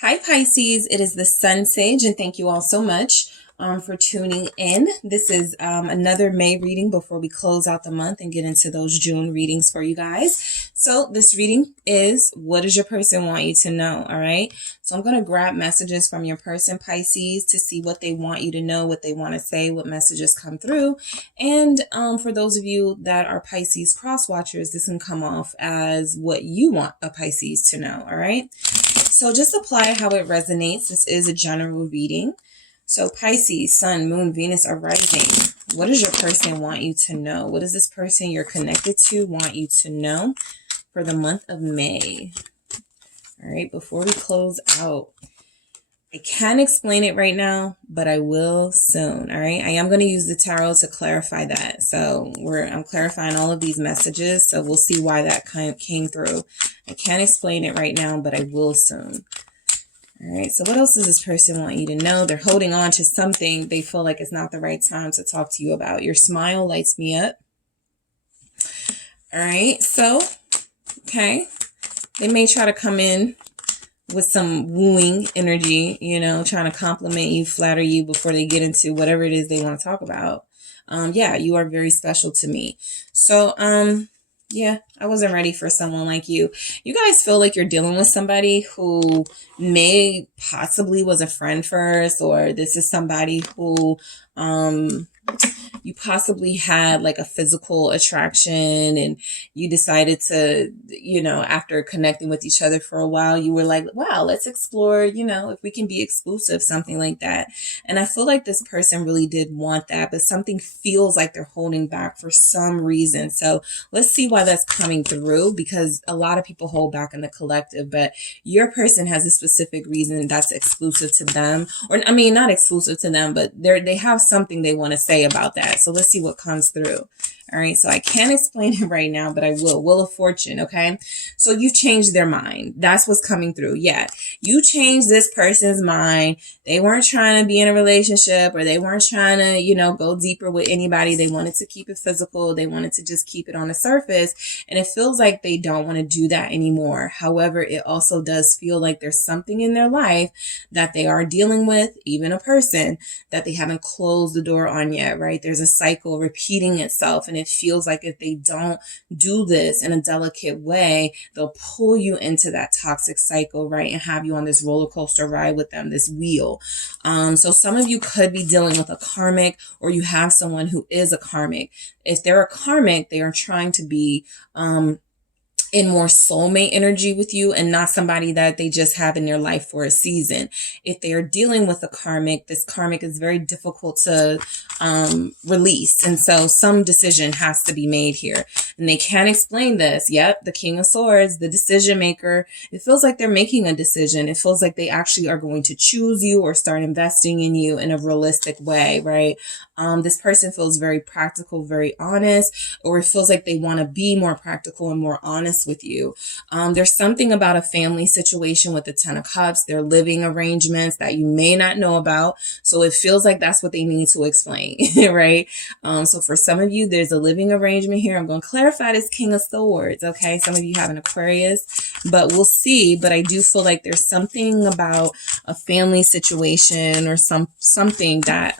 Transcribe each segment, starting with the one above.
Hi Pisces, it is the Sun Sage, and thank you all so much for tuning in. This is another May reading before we close out the month and get into those June readings for you guys. So this reading is, what does your person want you to know? All right. So I'm going to grab messages from your person, Pisces, to see what they want you to know, what they want to say, what messages come through. And for those of you that are Pisces cross watchers, this can come off as what you want a Pisces to know. All right. So just apply how it resonates. This is a general reading. So Pisces, Sun, Moon, Venus are rising. What does your person want you to know? What does this person you're connected to want you to know for the month of May? All right, before we close out, I can't explain it right now, but I will soon. All right, I am going to use the tarot to clarify that. So I'm clarifying all of these messages. So we'll see why that came through. I can't explain it right now, but I will soon. All right, so what else does this person want you to know? They're holding on to something they feel like it's not the right time to talk to you about. Your smile lights me up. All right, so, okay, they may try to come in with some wooing energy, trying to compliment you, flatter you before they get into whatever it is they want to talk about. Yeah, you are very special to me. So, yeah, I wasn't ready for someone like you. You guys feel like you're dealing with somebody who may possibly was a friend first, or this is somebody who, you possibly had like a physical attraction and you decided to, after connecting with each other for a while, you were like, wow, let's explore, if we can be exclusive, something like that. And I feel like this person really did want that, but something feels like they're holding back for some reason. So let's see why that's coming through, because a lot of people hold back in the collective, but your person has a specific reason that's exclusive to them, or I mean, not exclusive to them, but they have something they want to say about that. So let's see what comes through. All right. So I can't explain it right now, but I will. Wheel of Fortune. Okay. So you've changed their mind. That's what's coming through. Yeah. You changed this person's mind. They weren't trying to be in a relationship, or they weren't trying to, go deeper with anybody. They wanted to keep it physical. They wanted to just keep it on the surface. And it feels like they don't want to do that anymore. However, it also does feel like there's something in their life that they are dealing with, even a person that they haven't closed the door on yet, right? There's a cycle repeating itself. And it feels like if they don't do this in a delicate way, they'll pull you into that toxic cycle, right? And have you on this roller coaster ride with them, this wheel. So some of you could be dealing with a karmic, or you have someone who is a karmic. If they're a karmic, they are trying to be, in more soulmate energy with you, and not somebody that they just have in their life for a season. If they are dealing with a karmic, this karmic is very difficult to release. And so some decision has to be made here. And they can't explain this. Yep, the King of Swords, the decision maker. It feels like they're making a decision. It feels like they actually are going to choose you or start investing in you in a realistic way, right? This person feels very practical, very honest, or it feels like they want to be more practical and more honest with you. There's something about a family situation with the 10 of Cups, their living arrangements that you may not know about. So it feels like that's what they need to explain, right? So for some of you, there's a living arrangement here. I'm going to clarify this King of Swords. Okay. Some of you have an Aquarius, but we'll see. But I do feel like there's something about a family situation or something that,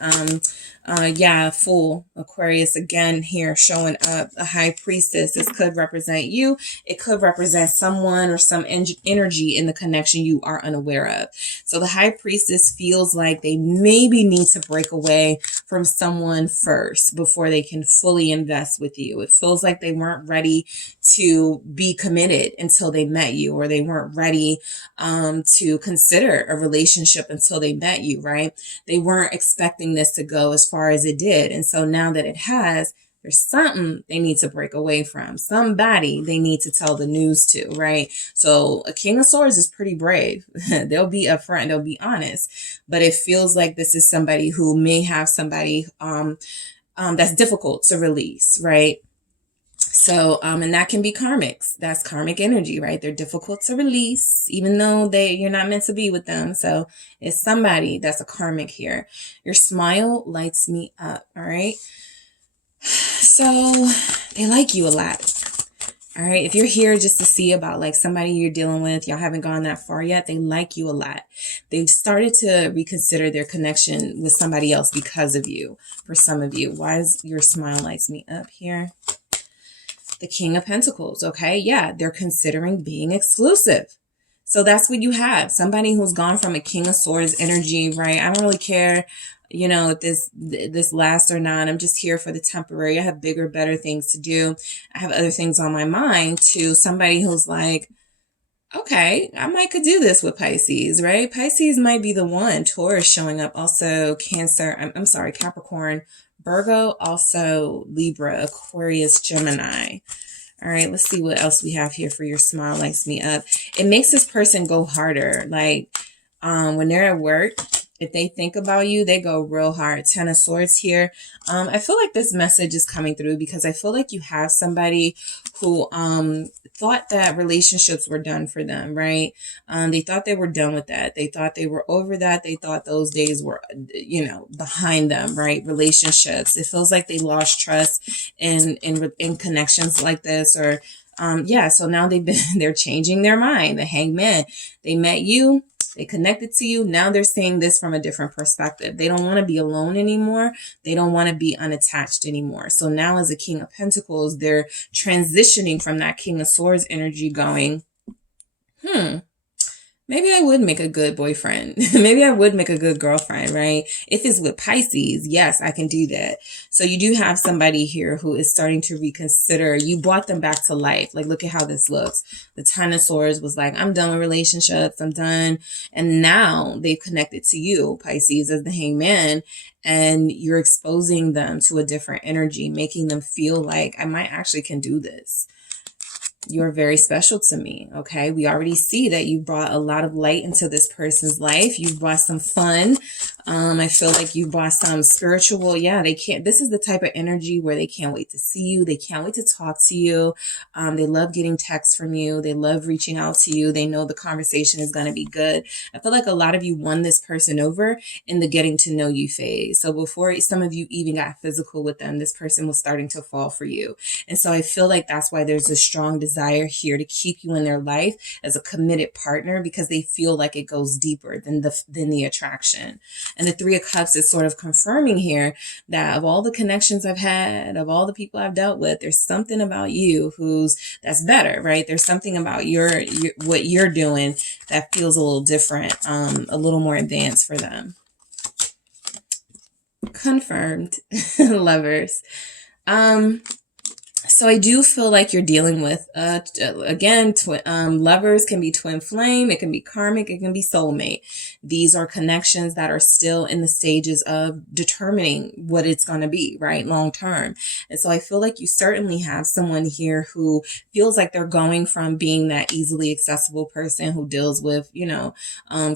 full Aquarius again here showing up. A High Priestess. This could represent you. It could represent someone or some energy in the connection you are unaware of. So the High Priestess feels like they maybe need to break away from someone first before they can fully invest with you. It feels like they weren't ready to be committed until they met you, or they weren't ready to consider a relationship until they met you, right? They weren't expecting this to go as far as it did. And so now that it has, there's something they need to break away from, somebody they need to tell the news to, right? So a King of Swords is pretty brave. They'll be upfront, they'll be honest, but it feels like this is somebody who may have somebody that's difficult to release, right? So, and that can be karmics. That's karmic energy, right? They're difficult to release, even though you're not meant to be with them. So it's somebody that's a karmic here. Your smile lights me up. All right. So they like you a lot. All right. If you're here just to see about like somebody you're dealing with, y'all haven't gone that far yet. They like you a lot. They've started to reconsider their connection with somebody else because of you. For some of you, why is your smile lights me up here? The King of Pentacles. Okay. Yeah. They're considering being exclusive. So that's what you have. Somebody who's gone from a King of Swords energy, right? I don't really care, you know, if this lasts or not. I'm just here for the temporary. I have bigger, better things to do. I have other things on my mind, to somebody who's like, okay, I might could do this with Pisces, right? Pisces might be the one. Taurus showing up. Also Cancer. I'm sorry, Capricorn, Virgo, also Libra, Aquarius, Gemini. All right, let's see what else we have here for your smile lights me up. It makes this person go harder. Like when they're at work, if they think about you, they go real hard. Ten of Swords here. I feel like this message is coming through because I feel like you have somebody who thought that relationships were done for them, right? They thought they were done with that. They thought they were over that. They thought those days were, you know, behind them, right? Relationships. It feels like they lost trust in connections like this, or yeah. So now they're changing their mind. The Hangman. They met you. They connected to you. Now they're seeing this from a different perspective. They don't want to be alone anymore. They don't want to be unattached anymore. So now as a King of Pentacles, they're transitioning from that King of Swords energy going, maybe I would make a good boyfriend. Maybe I would make a good girlfriend, right? If it's with Pisces, yes, I can do that. So you do have somebody here who is starting to reconsider. You brought them back to life. Like, look at how this looks. The Ten of Swords was like, I'm done with relationships. I'm done. And now they've connected to you, Pisces, as the Hangman, and you're exposing them to a different energy, making them feel like I might actually can do this. You're very special to me. Okay. We already see that you brought a lot of light into this person's life. You brought some fun. I feel like you brought some spiritual. Yeah, this is the type of energy where they can't wait to see you. They can't wait to talk to you. They love getting texts from you. They love reaching out to you. They know the conversation is going to be good. I feel like a lot of you won this person over in the getting to know you phase. So before some of you even got physical with them, this person was starting to fall for you. And so I feel like that's why there's a strong desire here to keep you in their life as a committed partner, because they feel like it goes deeper than the attraction. And the Three of Cups is sort of confirming here that of all the connections I've had, of all the people I've dealt with, there's something about you that's better, right? There's something about what you're doing that feels a little different, a little more advanced for them. Confirmed. Lovers. So I do feel like you're dealing with, again, lovers can be twin flame. It can be karmic. It can be soulmate. These are connections that are still in the stages of determining what it's going to be, right? Long term. And so I feel like you certainly have someone here who feels like they're going from being that easily accessible person who deals with, you know,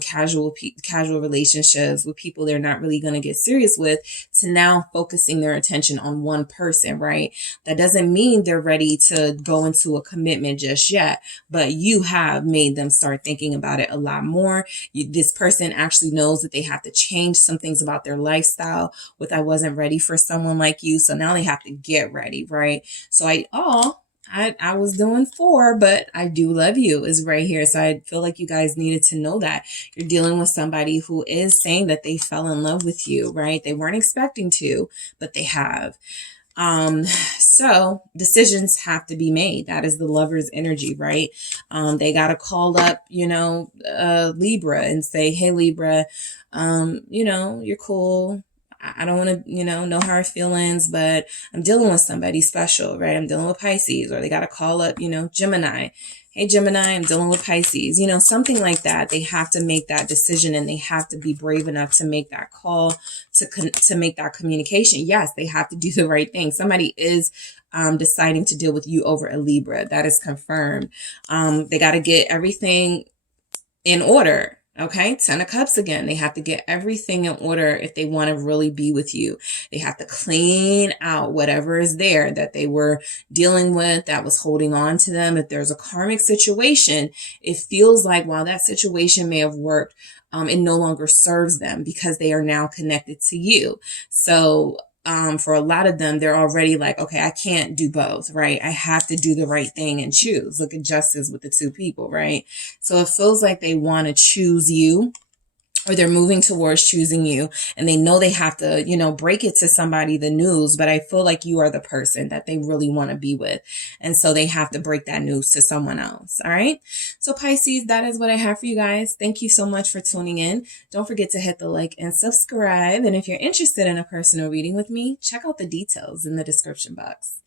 casual relationships with people they're not really going to get serious with, to now focusing their attention on one person, right? That doesn't mean they're ready to go into a commitment just yet, but you have made them start thinking about it a lot more. This person actually knows that they have to change some things about their lifestyle with I wasn't ready for someone like you. So now they have to get ready, right? So I was doing 4, but I do love you is right here. So I feel like you guys needed to know that you're dealing with somebody who is saying that they fell in love with you, right? They weren't expecting to, but they have. So decisions have to be made. That is the Lover's energy, right? They got to call up, you know, Libra and say, hey, Libra, you know, you're cool. I don't want to, you know, no hard feelings, but I'm dealing with somebody special, right? I'm dealing with Pisces. Or they got to call up, you know, Gemini. Hey, Gemini, I'm dealing with Pisces, you know, something like that. They have to make that decision, and they have to be brave enough to make that call, to make that communication. Yes, they have to do the right thing. Somebody is deciding to deal with you over a Libra. That is confirmed. They got to get everything in order. Okay, 10 of Cups again. They have to get everything in order if they want to really be with you. They have to clean out whatever is there that they were dealing with that was holding on to them. If there's a karmic situation, it feels like while that situation may have worked, it no longer serves them because they are now connected to you. So for a lot of them, they're already like, okay, I can't do both, right? I have to do the right thing and choose. Look at justice with the two people, right? So it feels like they want to choose you, or they're moving towards choosing you, and they know they have to, you know, break it to somebody, the news, but I feel like you are the person that they really want to be with. And so they have to break that news to someone else. All right. So Pisces, that is what I have for you guys. Thank you so much for tuning in. Don't forget to hit the like and subscribe. And if you're interested in a personal reading with me, check out the details in the description box.